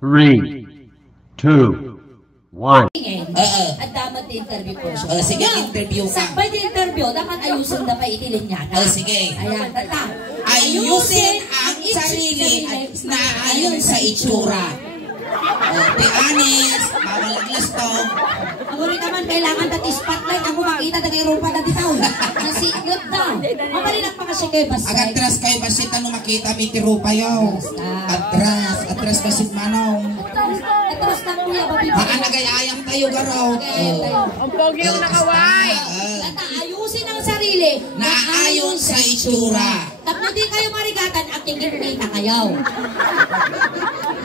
3, 2, 1. At dapat interview po siya. Sige, interview ka. Sakbay di interview, dapat ayusin na pa itilin niya. Sige. Ayan, tata. Ayusin ang sarili na ayon sa itsura. Be honest, bawal aglas to. Ako rin naman, kailangan dati spotlight ako makita na kay Rupa na bitaw. Nasigot daw. Mapalinak pa kasi kayo basta. Agatras kayo basit ano makita mi ti Rupa yaw. Atras basit manong. Atras na kuya, babibigay. Baka nagayayang tayo garaw. Ang pogi yung nakaway. Tata, ayusin ang sarili Na ayon sa itsura. Tapos di kayo marigatan at kikita kayo.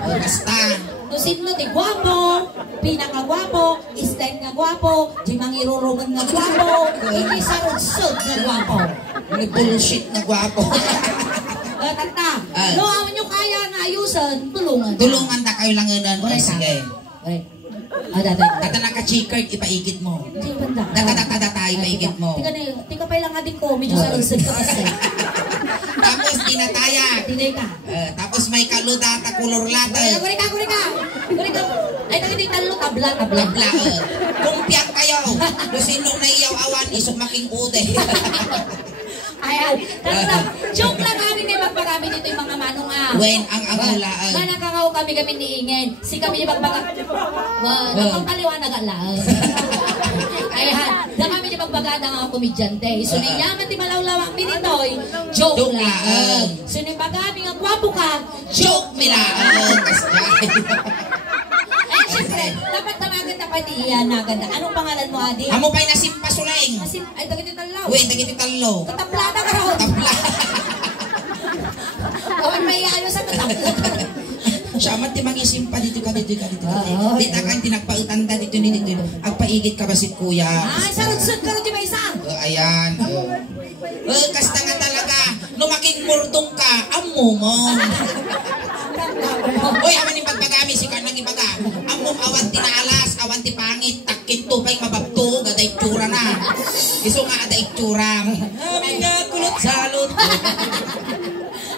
Basta. Tusin mo, di gwapo, pinakagwapo, style nga gwapo, di mangirurugan nga gwapo, hindi sarudsod nga gwapo. May bullshit na gwapo. Tata, no, ang nyo kaya nga ayusan, tulungan. Tulungan na kayo lang yun. Sige. Tata naka-chicard, ipaigit mo. Tata, ipaigit mo. Tika pa lang nga din ko, medyo sarudsod ka kasi. Tapos tinataya. Tinay ka. Tapos may kaludata, kulor lata. Guri ka. Ay, naging talo, tabla. Kumpiyak kayo. Lusinong na iyaw awan, isok making ude. Ayan. Joke lang kami kay magparami dito yung mga manong When ang agulaan. Manakakaw kami ni Ingen. Si kami ni magbaga. Napangkaliwanag alaan. Ayan. Na kami ni magbaga ng mga komedyante. So niyaman ti malawlawang minitoy. Joke lang. So ni bagami nga gwapo ka. Joke milaan. Eh, syempre, dapat namagan na pati iyan na ganda. Anong pangalan mo, Adi? Amo pa'y nasimpasulaing. Ay, dagiti talo. Uy, dagiti talo. Kataplata ka raw. Tapla. Kawan may ano sa katapla. Siya man ti mangisimpa dito ka. Dita kang tinagpautanda dito. Agpaigit ka basit kuya. Ay, sarod-sud ka rin di ba isang? Ayan. Kasta nga talaga. Numaking murdong ka, amo mo. Uy, aman yung pagpagami si Karnang ibaga. Among awan ti naalas, awan ti pangit, takkin tupay mababto, gada itsura na. Iso nga ada itsura. Amin nga kulot salot.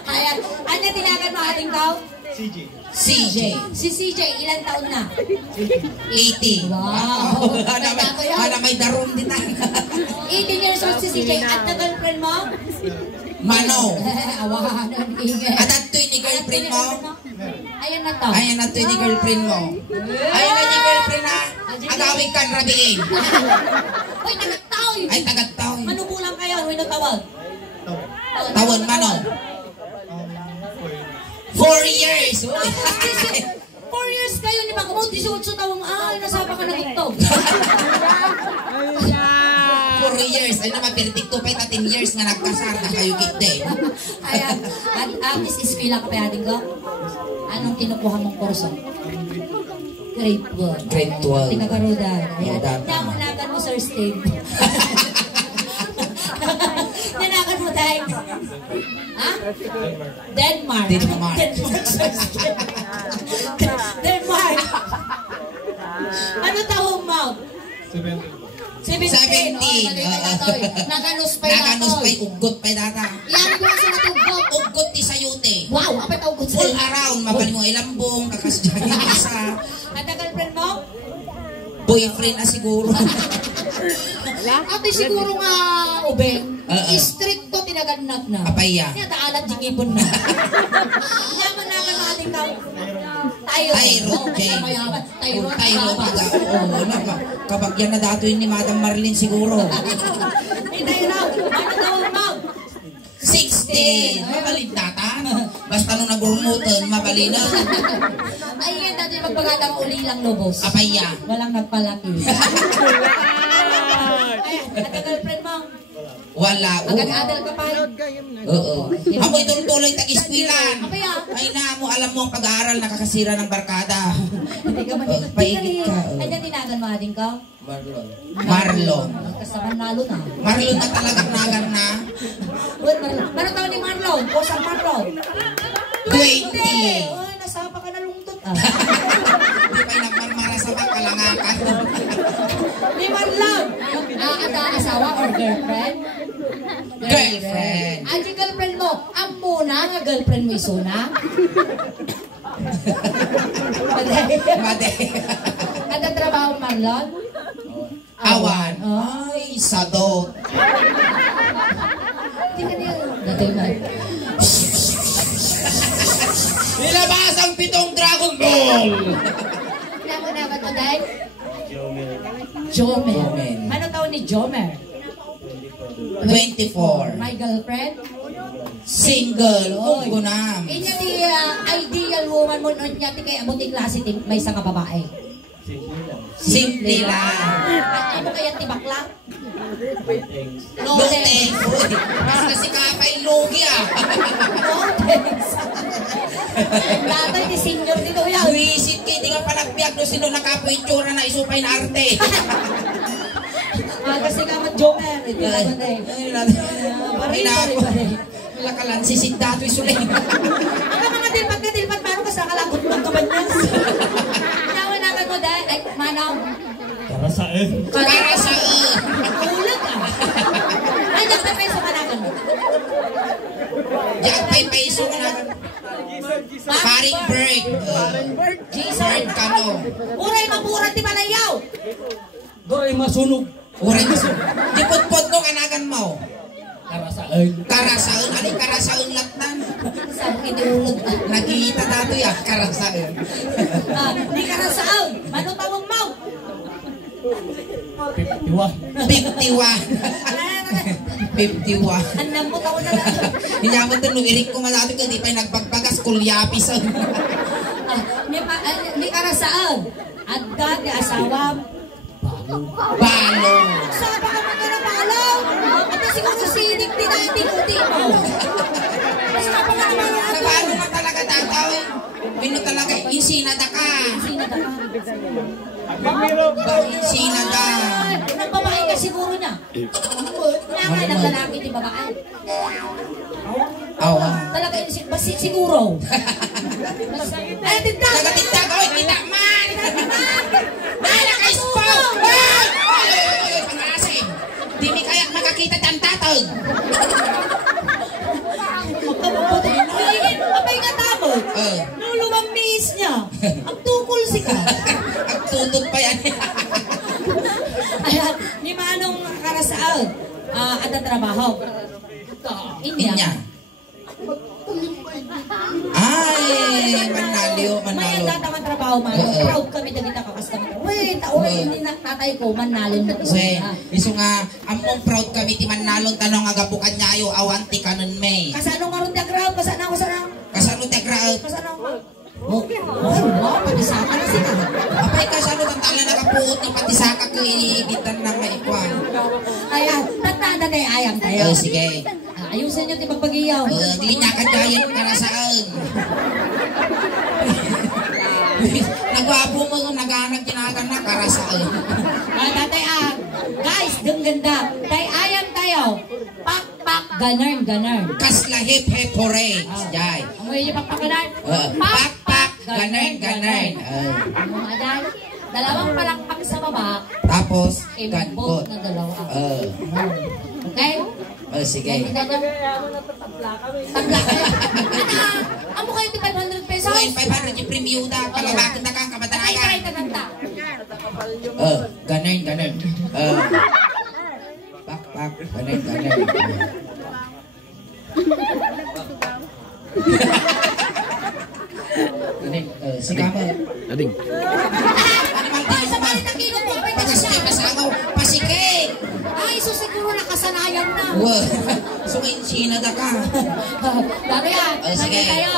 Ayan. Ano tinagan mo ating tao? CJ. Si CJ, ilang taon na? 80. Wow. Ana may daron din na. 18 years old si CJ. At na girlfriend mo? Mano. Awahan ang ingay. At ato'y ni girlfriend mo? Ayan na to. Ayan ato'y ni girlfriend mo. Ayan na ni girlfriend na. Agawin ka rabiin. Uy, tagat-taoy. Ay, tagat-taoy. Manugulang kayo, huwag na tawag. Tawon, mano. 4 years. 4 years kayo ni Pag mo, 18 tawang, nasaba ka na ito. 4 years. Ay naman, pero tikto pa 10 years nga nagkasar na kayo kitde. Ayan. At is-eskwila ka pa yating ko? Anong kinukuha mong kurso? Grade 12. Grade 12. Tinagarudan. Ayan. Rodan. Namulagan mo, Sir Steve. Nanakan mo tayo. Ha? Denmark. Sir Steve. Denmark. Ano taong mo? 17. Naganuspay na to. Naganuspay, ugot pa data. Yan ko sa natugot. Ugot ti sayute. Wow, apay ta ugot Full sa'yo. around, mabali mo ilambong, kakasdyan yung isa. At ang girlfriend mo? Boyfriend na siguro. Ate siguro nga, ubeng. Strict to tinaganap na. Apaya. Kaya taalat yung ibon na. Yaman na ka natin tao. Tyrone, Jane. Tyrone. Kabagyan na dato yun ni Madam Marlene siguro. Hindi na. Ano daw mo? 16. Mabalid data. Basta nung nagurumutan, mabali na. Ay, yan dati magpagadang uli lang lobos. Apaya. Walang nagpalaki. Ay, at ang girlfriend mo? Wala. Agad-adal ka pa. Oo. Amoy tuloy-tuloy tag-iskwilan. Apaya. Ay na mo, alam mo ang pag-aaral nakakasira ng barkada. Hindi ka man. Paigit ka. Ay, yan tinagan mo ating ka? Marlon. Kasama nalo na. Marlon na talagang nagan na. Wait, Marlon. Meron taon ni Marlon. Kusang Marlon. 20. Ay, nasapa ka na lungtot. Hindi pa'y nagmarmara sa mga kalangakan. Ni Marlon. Asawa or girlfriend? Girlfriend. Ay, yung girlfriend mo. Ang muna nga girlfriend mo isuna. Made. Ada trabaho Marlon? Awan. Ay, sadot. Tingnan niyo. Dati man. Nilabas ang 7 Dragon Ball! Naman na ba ito, Day? Jomer. Ano taon ni Jomer? 24. My girlfriend? Single. Oh, gunam. Inya di ideal woman mo nun niya ti kay abuting klase ti may isang babae. Simple lang. At ano kaya ti bakla? No thanks. Uy, mas na si Kapay Logi ah. No thanks. Datay ti senior dito yan. Wisit kay di nga palagbiag no sino nakapoy itsura na isupay na arte. Kasi nga mag-joker. Ito naman eh. Ay nako. Wala ka lang sisid dato isulay. Ang mga dilpat maro ka sa kalagot ng kabanyas. Nawan naman mo dahil. Ay, manaw. Karasaan. Ulag ah. Ay, nagpapeso ka naman mo. Diyan peso ka na. Paring bird. Jason. Bird ka no. Uray mapurat ti Malayaw. Doy masunog. Uray gusto. Dipot-pot no kanagan mo. Karasaan. Karasaan. Alay karasaan laktan. Saan inuulag ah. Nakikita dato ya. Karasaan. Di ka na saan. Manutawang mau. 51. 51. Andam mo taon na lang. Hinyaman doon, nuwirik ko malapit ko, di pa yung nagbagbagas, kulyapis. Di ka na saan. Adda di asawa. Balo. Saan pa ka mga na palaw? At siguro sinig din ang tinuti mo. Saan pa ka na mga Nabalo na talaga tataw eh. Pino talaga, insinada ka. Sinada ka. Insinada. Nang babae ka siguro niya. Kaya ng lalaki di babae. Awa. Talaga siguro. Ay, tinta! Nagatindag, oy, kita man. Ay, naka-spaw. Ay, pangasim. Di mi kaya makakita ng tatag. Apay nga tamo. Nulumang miis niya. Ang tukol si ka. Ang tutod pa yan. Ayan, ni manong karasaan. Ada trabaho. Inya. Ay, manalo, May manalo. tatang trabaho man. Proud kami na kita kakas kami. Wait, hindi na tatay ko manalo na iso We, na. iso nga, among proud kami ti manalon tanong agapukan niyayo, awanti kanon may. Kasano nga ron diagram? Kasano ko sana? Kasano tegraot? Kasano ko? Oh, wow, pag-isaka na sila. Apay kasano tantala nakapuot ng patisaka ko iniigitan ng maikwan. Ayan, tanda na tayo ayam tayo. Oh, sige. Ayusin nyo di pagpagiyaw. Linyakan kayan ka na saan. Nagwapo mo kung nag-aanag tinagan na karasaan. Tatay guys, dun ganda. Tay ayam tayo. Pak, ganern. Kasla hip hip hooray. Jai. Amoy niyo pakpakanan. Pak, ganern. Mga dad, dalawang palakpak sa baba. Tapos, Imbot ganbot. na dalawa. Okay? Sige. Tabla kayo. Amo kayo ti 500 pesos? So, 500 yung premiuda. Palabakit na kang Ay, kabatanaga. try tananta. Ganern. Pak, ganern. Sige mo. Ading. Ano mang tingin Sa mo? balik ang kino po, may Pagasike, pasangaw, pasikik. Ay, so siguro nakasanayan na. Wow. So, sinada ka. Dami yan. Sige. Lagi tayo.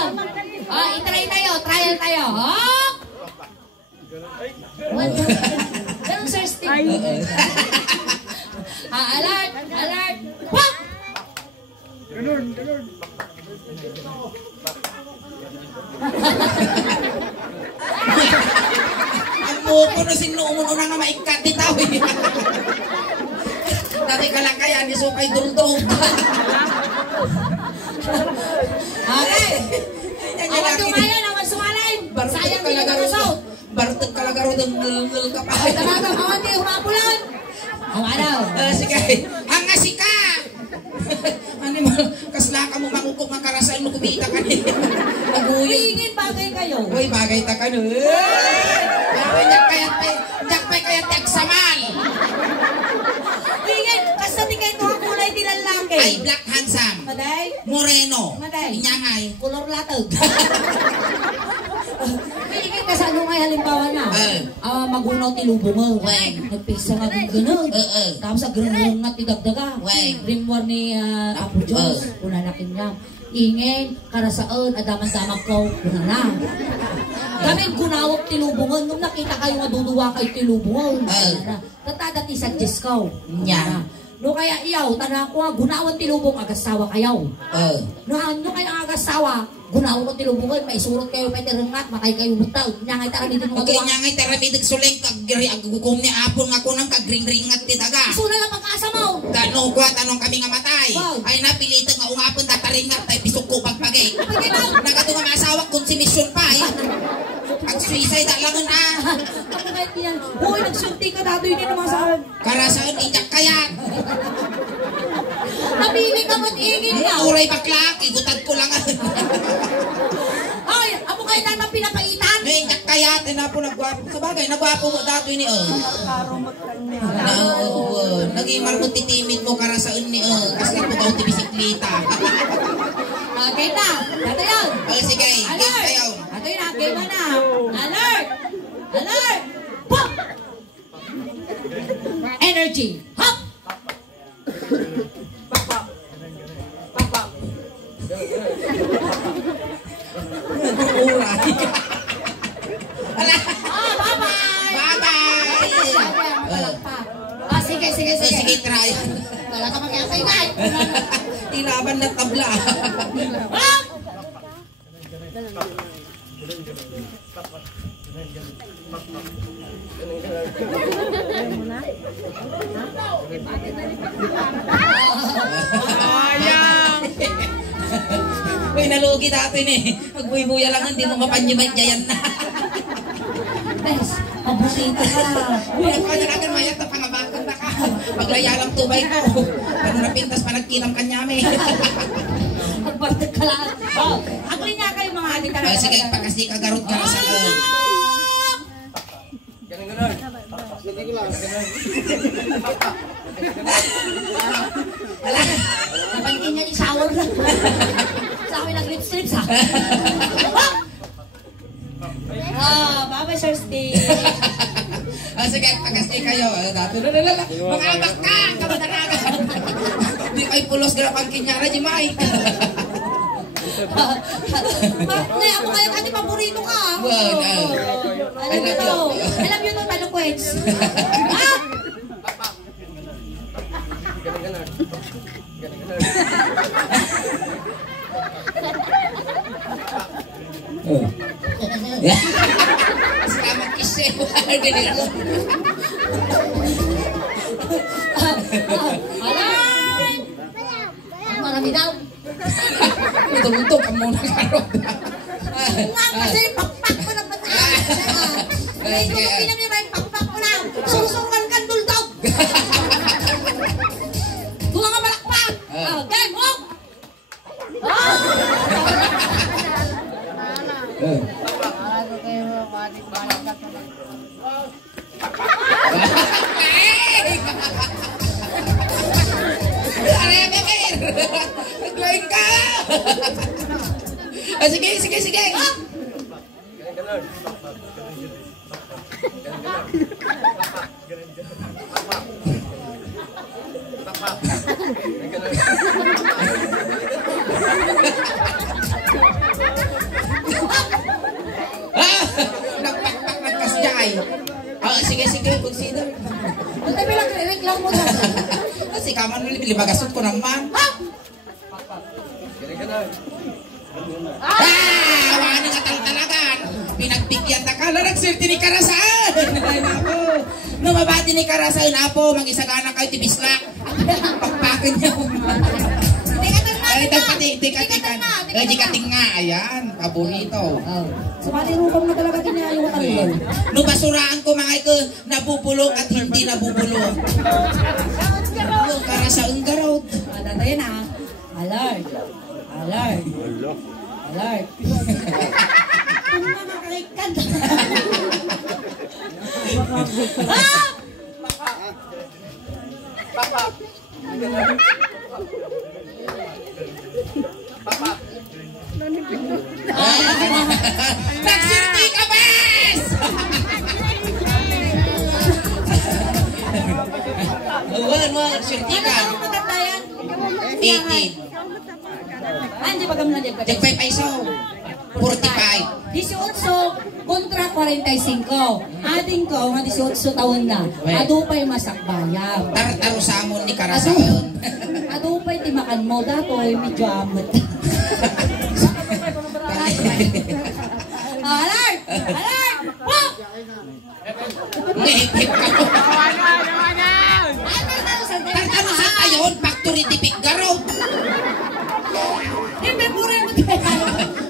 I-try tayo. Trial tayo. Hop! Ganun, Sir Steve. Alert! Hop! Ang muko na sinuuno na nga maikat di tao. Dati ka lang kaya, ni so kay dultong. Okay. Awan tumayan, awan sumalain. Sayang din ang result. Bartag ka lang aro ng ngul ka pa. Talagang awan din humapulan. Awan daw. Sige, hangasi ka! Ano mo, kasla ka mo mangukok ng karasaan mo kumita ka niya. Naguyog. Hingin bagay kayo. Uy, bagay ta ka no. Jak kayat eksamal. Ingin, kasi di kayo ang kulay di lalaki. Ay, black handsome. Maday? Moreno. Maday? Inyangay. Kulor latag. Ingin ka sa ano nga halimbawa na. Magunaw ti lubong. Weng. Nagpisa nga kung gano'n. Tapos sa gano'n nga ti dagdaga. Weng. Rimwar ni Apo Diyos. Una na kinyam. Ingin, karasaan, adaman-damag ko. Una na. Kaming gunawag ti lubungan. Nung nakita kayo nga duduwa kayo ti lubungan. Tatada ti suggest ko. Nya. No kaya iyaw, tanda ko nga, gunawan ti lubong, agasawa kayaw. No kaya agasawa, gunawan ko ti lubungan, may surot kayo, may tirengat, matay kayo butaw. Nyangay tarami din mga Okay, nyangay tarami din suleng, kagugum ni apon nga ko nang kagring-ringat ti daga. Iso na lang pagkaasa mo. Tanong ko, tanong kami nga matay. Wow. Ay napilitan nga ungapon tataringat, tay pisok ko pagpagay. Nagato nga maasawa, konsumisyon pa eh. Pag-suicide lang na. Ako kahit yan, hoy, nagsulti ka dado yun naman sa Karasaan, iyak kayat. napili ka mo't ingin ka. Uray bakla, igutad ko lang. Ay, amo kayo na nang pinapaitan. May iyak kayat, na po nagwapo. Sa bagay, nagwapo mo dato ni naging marmot titimid mo karasaan ni kasi po daw ti bisikleta. Okay na, dito yun. Sige, game kayo. Ato yun, game na. Alert! Alert! Pop! Energy. Hop! Uray. Bye-bye! Bye-bye! Sige. Sige, try. Wala ka mag-iapay na. Ilaban na tabla. Hop! Sayang. Uy, nalugi natin eh. Magbuy-buya lang, hindi mo mapanyibay jayan na. Bes, pabusito ka. Uy, ako na natin mayat na pangabakan na ka. Paglayalang tubay ko. Ano napintas pa nagkinam kanyami. Magbartag ka lang. Agli nga kayo mga adik talaga. Sige, pagkasi kagarot ka sa Wala. Napangkin niya yung shower lang. Sa akin nag-lip strips ha. Bye-bye, Sir Steve. Sige, pagkasi kayo. Dato na. Mga abak ka! Kamadanaga! Di ay pulos garapang kinyara, di Mike. Ako kaya kati paborito ka. I love you. Alam yun ang tanong quits. Selamat kisah. Alay! Ang marami daw. Untung-untung kamu nakarot. Nga kasi pakpak ko ng bataan. May kumapinam niya may pakpak ko lang. Susukan kan bulldog. Tuwa nga balakpak. Game, walk! Naglain ka! Sige. Nagpakpak nagkasjay. Sige, consider. Ang tabi lang, reklamo mo. Kasi kaman mo libagasot ko naman. Wala nga talagan. Pinagbigyan na ka. Nagsirti ni Karasaan. Ay, napo. Numabati ni Karasaan, apo. Mag-isagana kayo, tibislak. Pagpakin niya. Di kating nga. Ayan, paborito. Sumali rupang na talaga kinayong talong. No basuraan ko mga iko, nabubulok at hindi nabubulok. Karasaan garot. Tatay na. Alert. Nagsirti ka, bes! Wan, nagsirti Ano ka. ang matanda yan? 18. Hindi pa kami na-dip. Jagpay paiso. 45. 18 kontra 45. Ating ko, nga 18 taon na. Adupay masakbayam. Taro sa amon ni Karasaon. Adupay timakan mo. Datoy medyo amot. Alert! Alert! Wak! Ngipip ka. Tartaro sa tayon, factory tipik garot. Hindi, pure mo tayo.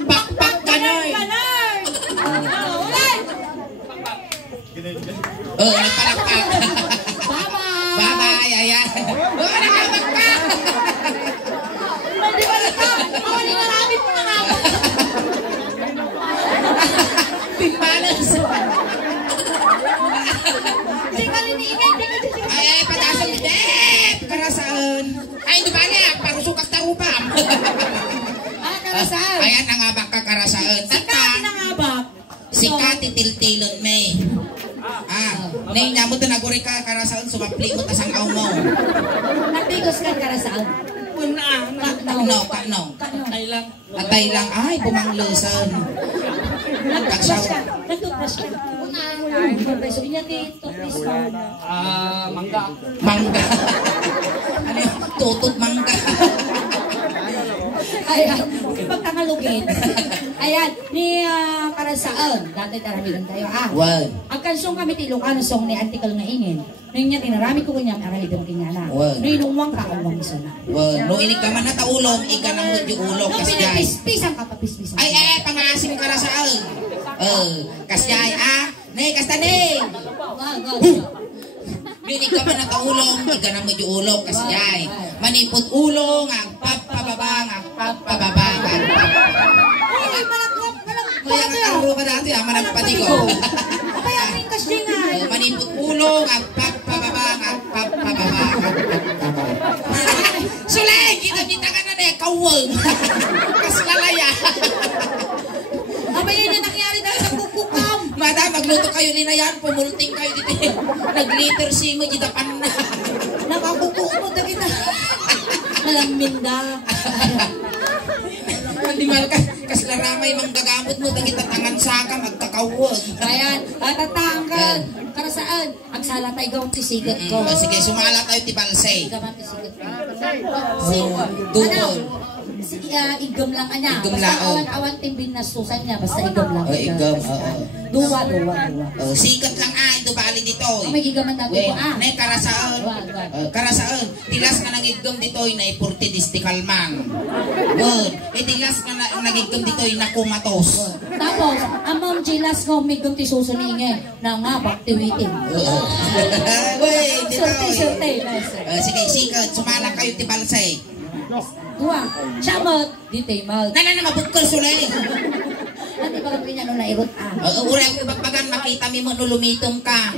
Pakpak ganoy. Alert! Ulit! Nagpalakpak. Bye-bye! Bye-bye, ayan. Nakabak ka. Hindi ba ito? Hindi marami po nakabak. Pimbalas. Hindi ka rin iingay. Ay, patasang dep. Karasaon. Ay, di ba niya? Parusukak tarupam. Karasal. Ayan, nangabak ka Karasaon. Sikat na nga ba? Sikat titiltilon may. Nay nyamot na naguri ka Karasaon, sumapli mo tasang aw mo. Nagpigos ka Karasal. Kaknaw. Atay lang, ay, bumanglusan. Nagtutbrush ka. Nagtutbrush ka. So, inya dito. Mangga. Mangga. Ano yun? Tutut mangga. Ayan. Pagkangalugin. Ayan. Ni Karasaan. Dati taramigan tayo. Wow. Ang kansong kami Ilocano song ni Antikal nga ingin. Nung niya tinarami ko kanya aralidong kinyana. Wow. Nung inungwang ka ang iso na. Wow. Nung inig ka man na taulong, iga ng mudyo ulong Nung kasyay. pinapispisan ka papispisan. Ay, pangasim Karasaon. Kasyay, Nay, kasta nay. Inig ka man na taulong, iga ng mudyo ulong kasyay. Manipot ulong, ang papababang, ang papababang, ang papababang. Ay, malagwap. Kaya nga karo ka dati, managpati ko. Kaya ang ringkas din nga. Manipot ulong, ang papababang, ang papababang. Sulay, kita ka na na, kawang. Kaslalaya. Aba yun na nangyari dahil sa kukukam. Madam, magluto kayo ni na yan, pumulting kayo dito. Nag-liter si mo, jitapan na. Nakakukumot na kita. Malaminda. Hindi mal ka, kaslaramay mang gagamot mo, tagit tangan saka, magkakawag. Ayan, tatangkan. Karasaan, ang sala tayo gawang tisigat ko. Sige, sumala tayo tibalsay. Gawang tisigat ko. Dugol. Igam lang anya. Igam Basta lang, awan timbin na susan niya. Basta igam lang. Igam, Duwa. Sikat lang ito bali dito. May igaman na Weh, duwa. nay Karasaon. Karasaon, tilas nga nangigam dito na ipurti distikalman. Good. Tilas nga nangigam dito na kumatos. Tapos, ang Ma'am Jilas ko may gumti susuningin na nga baktiwitin. Weh, dito. Surte. Sige, sikat. Sumala kayo tibalsay. Duwa. Siyamot. Dito mag. Na mabukol sulay. Ano ba kami niya nung nairot Uray ko bagbagan makita mo no lumitom ka.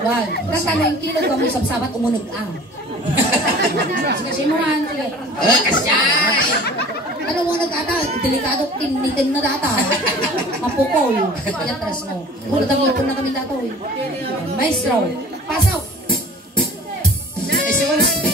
Wag. Tatanong kilo kami sabsabat umunog Sige, simulan. Sige. Kasyay. Ano mo nag-ata? Delikado tinitin na data. Mapukol. Kaya tres mo. Mulatang-ipon na kami dato. Maestro. Pasok. Jesus.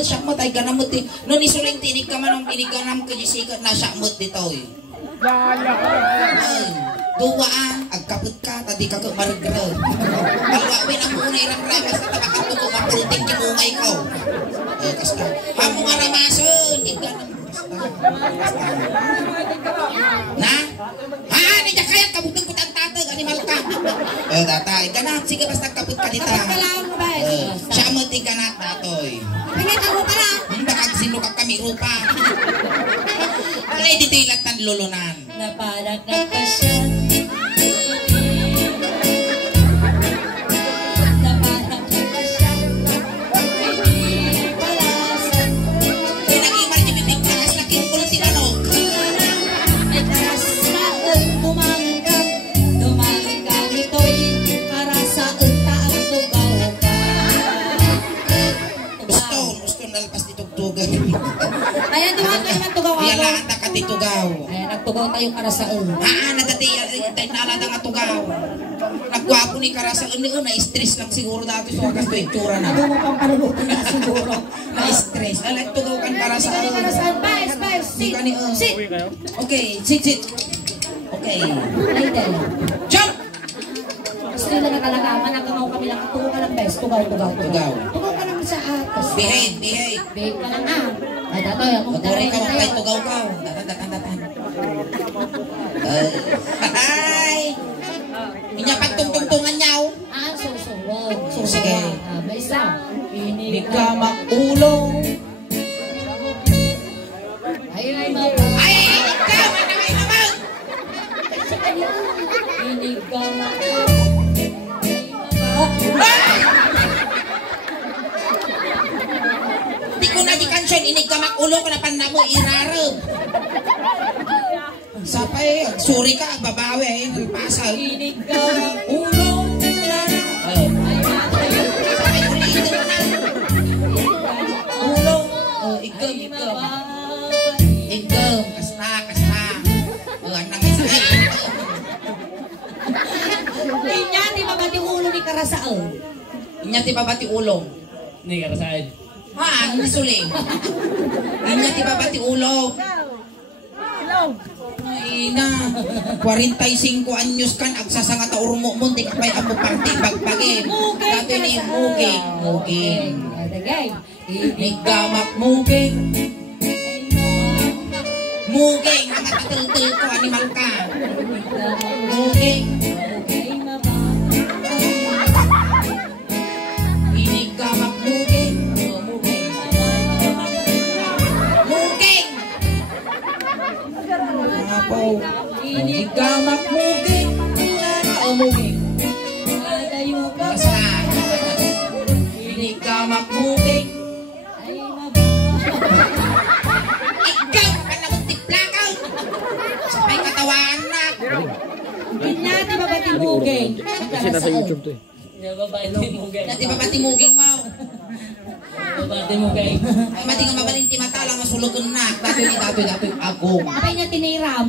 Syakmot ay ganamot eh. Noon isuling tinig ka man ang piniganam ka jisikat na syakmot dito eh. Duwa agkapot ka, tadi ka maragro. Alwawin ang muna irang ramas na tabakan ko kung mapulting kimungay ko. Kasta, amo nga ramason, iganam. Na? Nandiyan kaya kabutang ko ang tatag, animal ka. Tatay, ganap, sige basta kapot ka dito. Kapag ka lang, ba? Syakmot yung ganap datoy. Pinita mo pala. kag kami rupa. Alay dito ilatan lulunan. Napalag na ka siya. Napalag na ka siya. Hindi palasan. Pinag-imar niyo bibig kakas laking kulti manok. Ay karas saan tumangkang. Tumangkang ito'y para saan taang tugaw ka. Gusto nalpas ni tugtugan. Ayan, tumahan kayo ng tugaw ako. Iyalaan ta katitugaw. Ayan, nagtugaw tayo para saan. Nadatiya, nalada nga tugaw. Nagwapo ni Karasa, na-stress lang siguro dati sa wakas ko itsura na. Ano mo pang panulutan na siguro? Na-stress. Alam, tugaw kan Karasa. Hindi ka para saan. Bias, sit. Sit. Okay, sit. Okay. Later. Jump! Gusto nila na talaga, managaw kami lang. Tugaw ka lang, best. Tugaw. Tugaw. Tugaw ka lang sa atas. Behave. Behave ka lang ah. Ay, datoy, ako Maguri ka, tayo. wakay tugaw ka. Datan. Ay! Inyapat tungtungan niyaw. Ah, wow. Sige. May isa. Di ka makulong. Ay, mama. Ay, ikaw! Ano kayo naman? Sa kanya. Inig ka na. Di ko na di kansyon, inig ka makulong ko na panamo irarap. Sapay, suri ka, babawi, nalpasa. Inig ka na. Ulong. Ay, sapay ulitin mo na. Ulong. Oh, igam. Igam, kasta. Oh, anang isa. Inya, di ba pati ulo ni Karasaan? Inya ti babati ulong. Hindi ka rasaan. Ha, hindi suling. Inya ti babati ulong. Ay na, 45 anyos kan agsasanga ta urmo mo di ka pay amo party bagpagin. Dato ni muging. Adagay. Nigamak muging. Muging, mga tatil-til ko animal ka. Muging. Inigamak muging. Muging. Apo. Inigamak muging. Muging. Basta. Inigamak muging. Ikaw ka na mong tiplakaw. Sabay katawaan na. Inya, di ba pati mugeng? Kasi nasa YouTube to eh. Dati ba matimuging mo? Ay, mati nga mabalinti mata lang masulugan na. Dati agong. Kapay niya tiniram.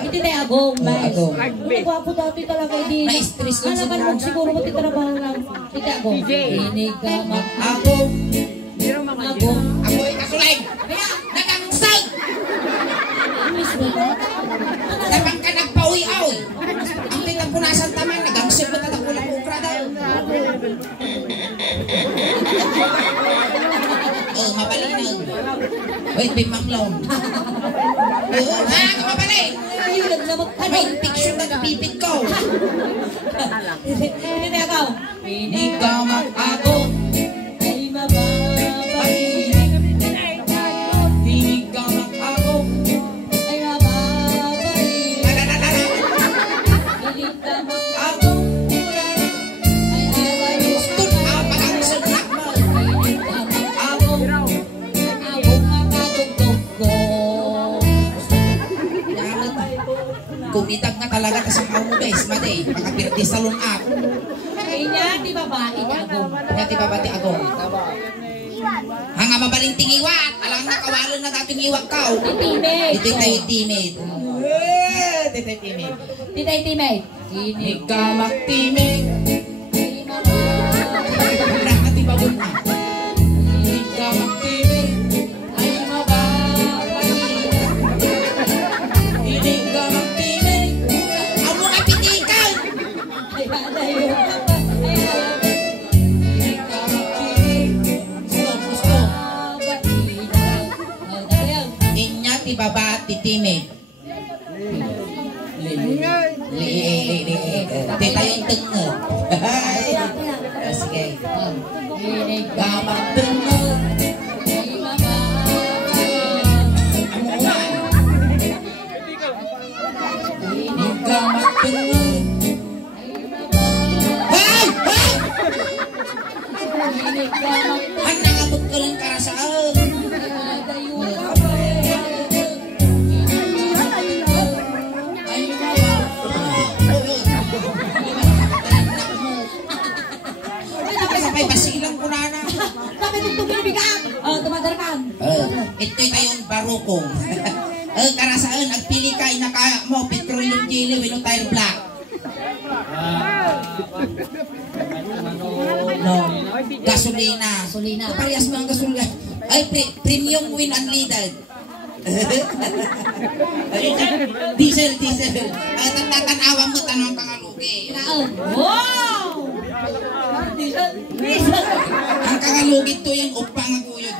Ito tayo agong, guys. agong. Nagwapo dati talaga, hindi. Na-stress lang Alam siguro. mo, siguro matitrabaho lang. Ito agong. Inigamak. Agong. Agong. Ako ay kasulay. Nagangsag. Miss mo ba? Tapang ka nagpawi-awi. Ang pinagpunasan taman, nagangsag mo tatakula ko ukra daw. Oh, mabalinag. Wait, bimanglaw. Kamabalik. Ayun, naglamag ka May infection na napipit ko. Hindi tayo agong. Inigamak agong. Ay mababay. Inigamak agong. Ay mababay. Inigamak. Agong. Ay away. Gusto na pag-angsag na mo. Inigamak. Agong. Agong makatugtog ko. Kung itag nga talaga kasang mo bes, mati, makapirti sa lunap. Inya, di babae ni agong. Ngati babati agong. Hanga mabaling tingiwat, alang nakawalon na dating iwak kau. Timid. Ito tayo timid. Ito tayo timid. Titay timid. Inigamak timid. Ay mababay. Nakati babot na. Inigamak timid. Ay mababay. Inigamak timid. Amo nga pitikan. Ay adayo ka pa. Ay mababay. Inigamak timid. Gusto. Inya ti babati timid. Tita yung tengah. Sige. Gamak tengah. Ito'y tayong barukong. Karasaan, agpili ka, inaka mo, petroleum jelly, wino tire black. No. Gasolina. Gasolina. Parehas mga gasolina. Ay, premium win unleaded. Diesel. Tatanawan mo, tanong kangalugi. Wow! Ang kangalugi to yung upang aguyod.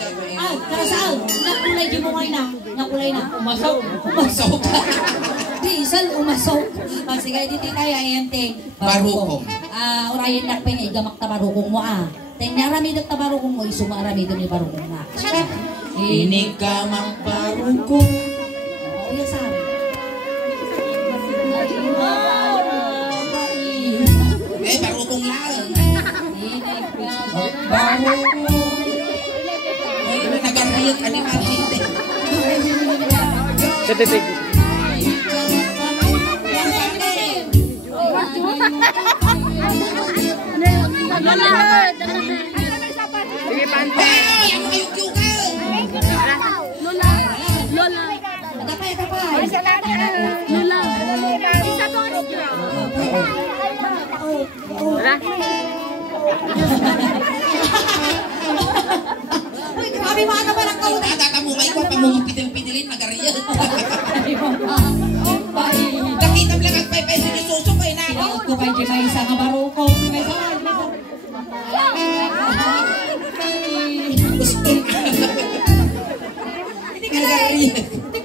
Karasaan, nakulay di mo ngayon na. Nakulay na. Umasaw. Diesel, umasaw. Sige, dito tayo, ayante. Barukong. Urayan na pa yung igamak na barukong mo Tengarami na tabarukong mo, isumarami doon yung barukong na. Inigamang barukong. Oo, yan sabi. Barukong lang. Barukong. Nagarayot animalite. Titik. Sige, pante. Ano kayong kyugal? Lola. Tapay. Lola. Isa to ang straw. Wala. Uy, grabe mga naman ang kauna. Tatamumay ko, pamumupidil-pidilin, nagarayot. Nakita mo lang ang pay-pay sa Jesuso ko, ina. Ko pa yung may isa nga barukong. Gusto na. Hindi ka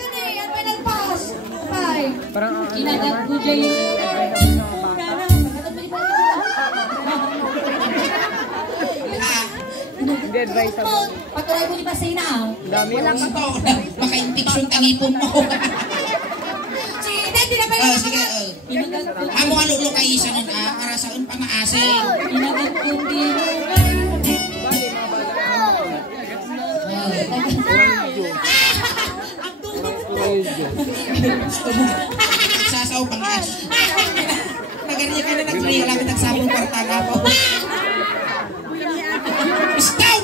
na yan may nagpas. Ay, kinagat ko dyan yung... Patuloy mo di ba sa ina? Walang ito. Maka-infection tangipon mo. Hindi na pa Oh, sige. Amo nga lulo kayo isa nun, karasaan pa na asin. kinagat ko din. Ang Sasaw pang as. Naganiya ka na nagsuliya lang nagsabong kwartala po. Stop!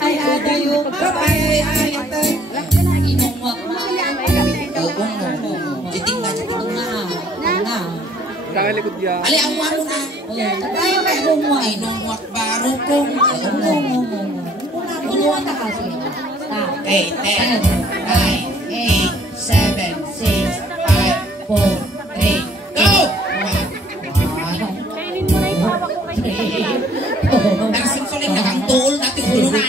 ay adayo. Ay. Inungwak na. Jiting na. Kakalikod yan. Ali, ang waro na. Tayo may bumwa. Ay, nungwak barukong. Bumwa ka kasi. Stop. 8, 10, 9, 8, 7, 6, 5, 4, 3, go! Nakasimsuling na kang tool, dati ulo na.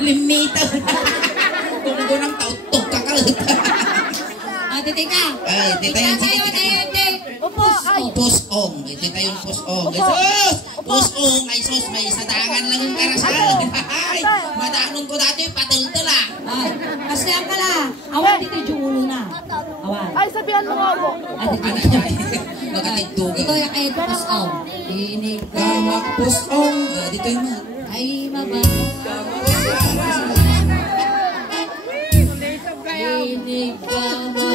Limita. Kung gunang tautok ka kalit. Titi ka. Ay, tita yun. Tayo, Pusong. Tita yun, pusong. Sus! Pusong. Ay, sus. May sadangan lang yung karasal. Ay, madanon ko dati, patul-tul Ay, kasi ang kala. Awan dito yung ulo na. Awan. Ay, sabihan mo nga ako. Nakatigdugan. Ito yung kayo pusong. Dinig ka. Gamak pusong. Dito yun. Ay, mama. Dinig ka ma.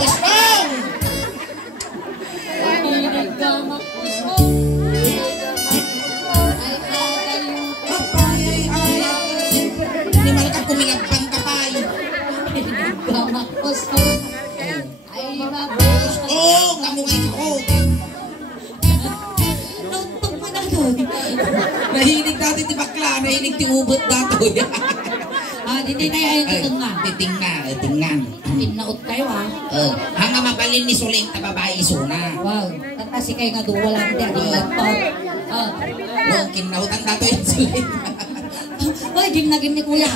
Pusong! Dinig ka ma. Pusong. Ay, agayo. Hindi man ka kumingagpan ka pa. Dinig ka ma. Pusong. Ay, mama. Oh, kamungay ko. Nauntog mo na doon. Nahinig natin ti bakla, nahinig ti ubot dato. Hindi na yan ito nga. Tingnan. Pinaot kayo Hanga mabalin ni Suling ta babae isuna. Wow. Tatasi kayo nga duwa lang. Hindi, hindi magpaot. Huwag kinautan dato yung Suling. Uy, gim na gim ni kuya.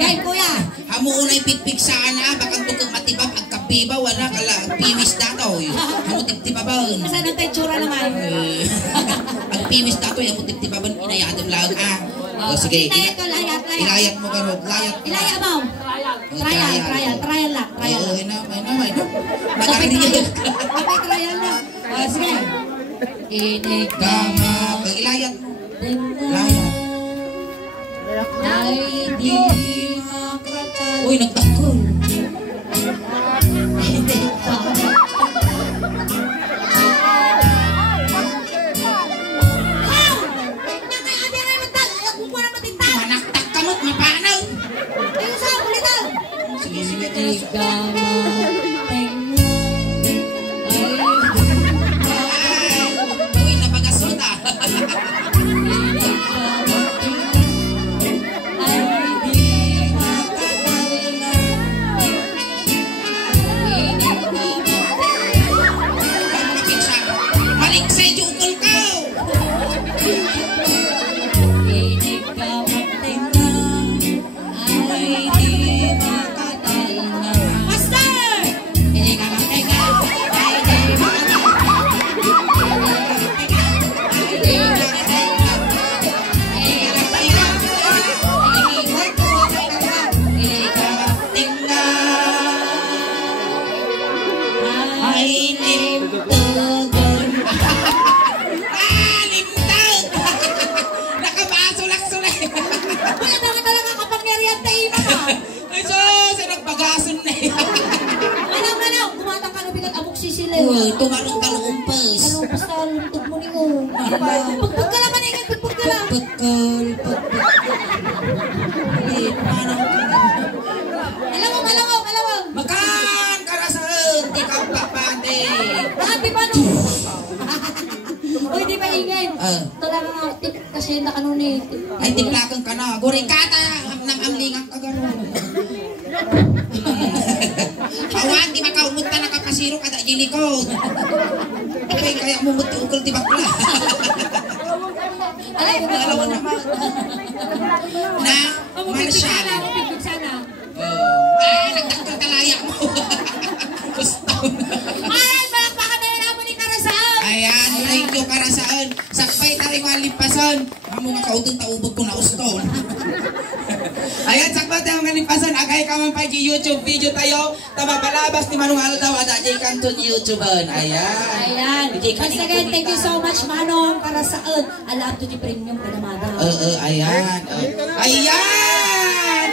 Game kuya. Hamo unay pikpik saan bakang tukang matibab agkapiba wala kala piwis dato. Hamo tibtibaban. Saan ang tsura naman? Agpiwis dato hamo tibtibaban inayadam lang sige. Layat ko, layat. Ilayat mo karot, layat. Ilayat mo. Trial lang. May na. Nakarinig. Okay, trial lang. Sige. Inig Gama, ilayat. Layat. ay di makatal. Uy, nagtakol. ang kalumpes. Kalumpes na luntog mo ni mo. Pagpag ka naman ingay, pagpag ka lang. Pagpag. Alawang. Makan karasaan, di ka papate. Di ba no? Uy, di ba ingay? Talaga nga, kasi nakanunit. Ay, tiplakan ka na. Guring kata ng amlingang kagaroon. Awan, di makaumutan na kapasiro kada jilikod. Okay, kaya mumuti ukol di bakla. Alawan naman. Na, Marshall. Nagtakal talaya mo. Gusto. Ayan, malakpakan na yun naman ni Karasaan. Ayan, thank you Karasaan. Sakpay tayo mga limpasan. Amo nga kautong taubog ko na ustol. Ayan, sakpay tayo mga limpasan. Agay ka man pa YouTube video tayo. Tama palabas ni Manong Aldaw at Ajay Kanton YouTube. Ayan. Once again, thank you so much, Manong Karasaan. Alam to the premium ka na, madam. Ayan.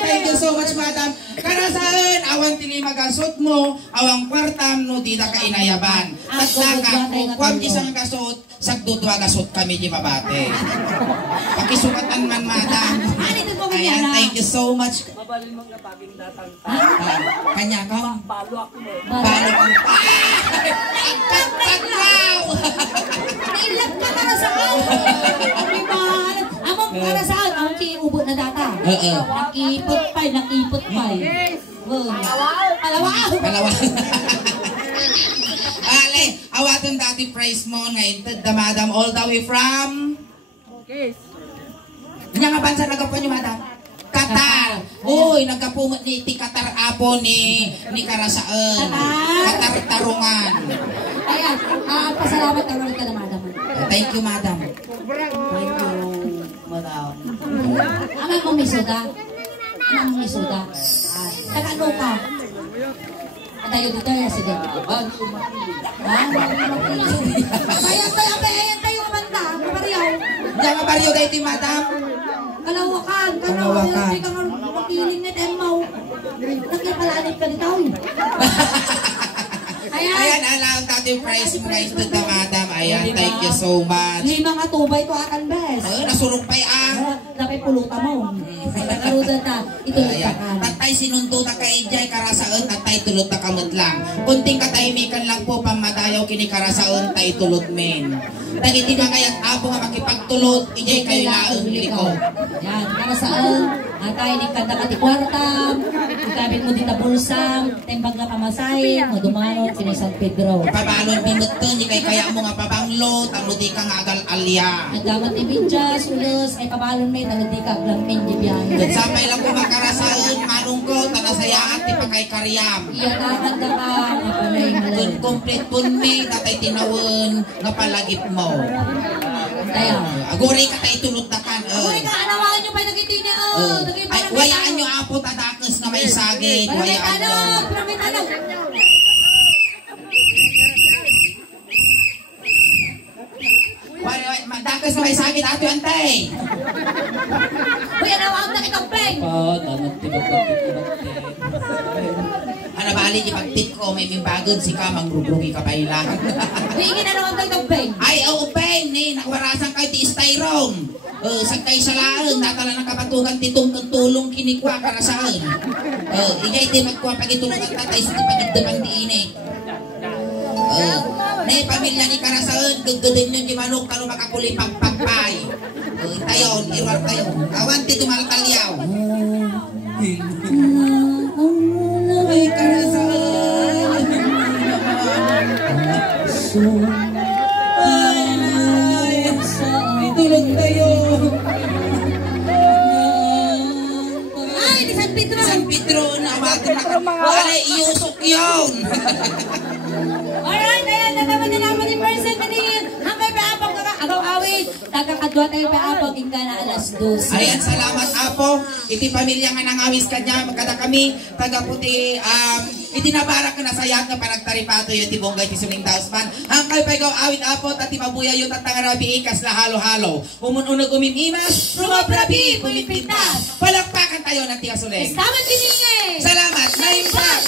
Thank you so much, madam. Karasaan, awan tili magasot mo, awang kwartam no di da kainayaban. Tatlaka, kung isang gasot, sagdudwa gasot kami di mabate. Pakisukatan man, madam. Ayan, thank you so much. Mabalin mong napaging datang. Kanya ka? Balo ako mo. Balo ako. Ang pagpaglaw! Nailag ka Karasaan. Among Karasaan, ang kiubo na data. Nakipot pa. Palawaw. Ale, awatan dati price mo ngayon, madam, all the way from? Yes. Nya nga bansa nagapon niyo, madam? Qatar. Uy, nagkapumot ni ti Qatar apo ni Karasaan. Qatar tarungan. Ayan, pasalamat na ulit ka na, madam. Thank you, madam. Madam. Amay mong misuda. Nag-ano ka? Tayo dito, sige. Ayan tayo kamanta. Kapariyaw. Nya nga baryo dito, madam? Kalawakan. Hindi ka mapiling na demo. Nakipalanit ka dito. Ayan, alam natin yung price mo guys to the madam. Ayan, thank you so much. Hindi mga tubay to akan bes. Nasurok pa ang. Dapat pulutan mo. Karudan na. Itulog ka ka. Tatay sinunto na ka ijay Karasaan, tatay tulot na kamot lang. Kunting katahimikan lang po pamadayaw kini Karasaan, tay tulot men. Tagiti na kayat apo nga makipagtulot, ijay kayo laang liko. Yan, Karasaan. Atay ni kada kati kwartam. Ikabit mo dita bulsam. Tembag na pamasay. Madumano, sini San Pedro. Pabalon pinot to, di kay kaya mo nga pabanglo, tamudi ka nga agal alya. Nagdamat ni Binjas, ulos, ay pabalon may taladi ka, blamin di biyahe. Sapay lang po Karasaan, manong ko, tanasayaan, ti pa kay karyam. Iyatakan ka ka, napanay mo. Kung complete po me, tatay tinawon, nga palagip mo. Kaya. Aguri ka tayo tulot na kan. Uy, kaanawakan nyo pa nagitini. Ay, wayaan nyo apo tatakas na may sagit. Wayaan nyo. Parang tanong. Madakas na may sagit ato antay. Uy, anawag na kitang peng. Ano bali di pagtit ko, may mimbagon si ka, mangrubrugi ka pa ilang. Uy, ingin anawag na kitang peng. Ay, oo, peng, ni, nakwarasan kayo ti styrofoam. Sagkay sa laang, natala ng kapatugan titong tulong kinikwa Karasaan. Ijay di magkuha pagitulong at tatay sa pagitdaman di ini. Nay, pamilya ni Karasaan, gagdadin nyo di manok, kano makakuli pagpagpay. Tayon, irwar tayo. Awan ti tumaltalyaw. Ay, Karasaan. Itulog tayo. Ay, di San Pedro. San Pedro, nawagan na. Wala, iusok yun. Alright, ayan, nanaman ni person na din. Ang kay Paapang agaw-awit. Tagakadwa tayo Paapang, ingka na alas 12. Ayan, salamat apo. Iti pamilya nga nangawis ka niya. Magkada kami, tagaputi, itinabara ka na sayat nga panagtaripato yun, tibonggay ti suling dausman. Ang kay pagaw-awit apo, tati mabuya yun, tatangarabi ikas na halo-halo. Umununog umimimas, rumabrabi, pumipintas. Palakpakan tayo ng tigas uling. Salamat, Biningay! Salamat, may impact,